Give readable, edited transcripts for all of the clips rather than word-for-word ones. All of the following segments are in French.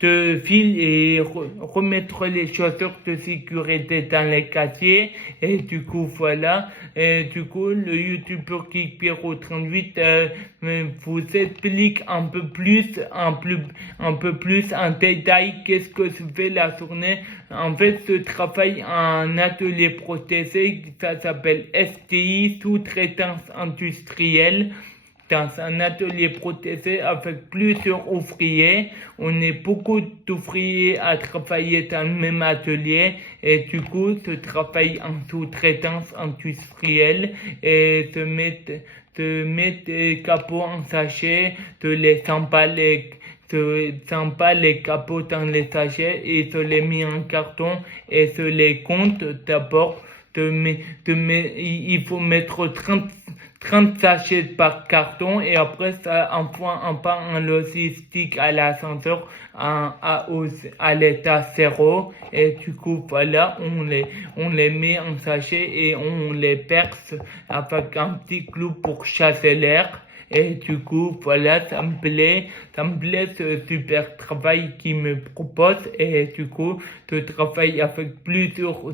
de fil et remettre les chaussures de sécurité dans les casiers. Et du coup, voilà. Et du coup, le youtubeur Geekpierrot38 vous explique un peu plus en détail qu'est-ce que se fait la journée. En fait, ce travail en atelier protégé, ça s'appelle STI, sous-traitance industrielle. Dans un atelier protégé avec plusieurs ouvriers. On est beaucoup d'ouvriers à travailler dans le même atelier et du coup, se travaille en sous-traitance industrielle et se mettre des capots en sachet, de les emballer les capots dans les sachets et se les met en carton et se les compte d'abord. Il faut mettre 30 sachets par carton et après ça envoie un pas en logistique à l'ascenseur à l'état 0 et du coup voilà on les met en sachet et on les perce avec un petit clou pour chasser l'air. Et du coup, voilà, ça me plaît ce super travail qu'il me propose. Et du coup, je travaille avec plusieurs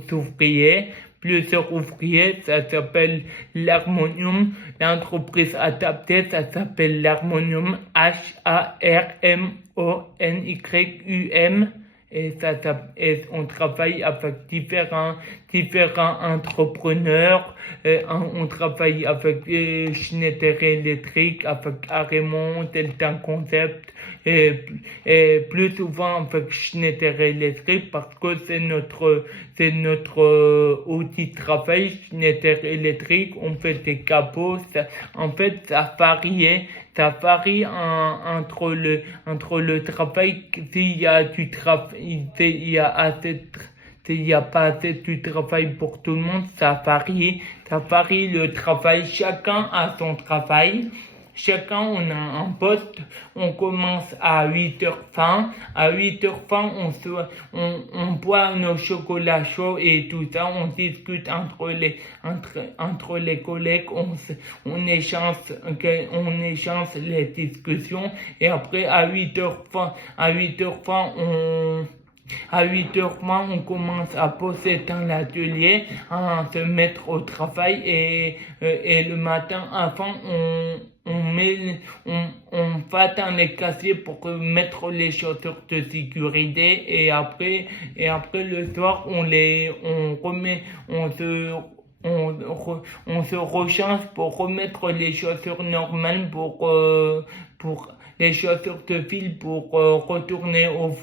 ouvriers, ça s'appelle l'Harmonium. L'entreprise adaptée, ça s'appelle l'Harmonium, HARMONYUM. Et on travaille avec différents entrepreneurs. On travaille avec Schneider Electric, avec Arémon, Delta Concept, et plus souvent avec Schneider Electric parce que c'est notre outil de travail. Schneider Electric, on fait des capots. En fait, ça varie entre le travail, s'il y a pas assez du travail pour tout le monde, ça varie le travail, chacun a son travail. Chacun, on a un poste, on commence à 8h20. À 8h20, on boit nos chocolats chauds et tout ça, on discute entre les collègues, on échange les discussions et après à 8h20, on commence à poser dans l'atelier, à se mettre au travail et le matin avant, on va dans les casiers pour mettre les chaussures de sécurité et après le soir, on se rechange pour remettre les chaussures normales pour les chaussures de fil pour retourner au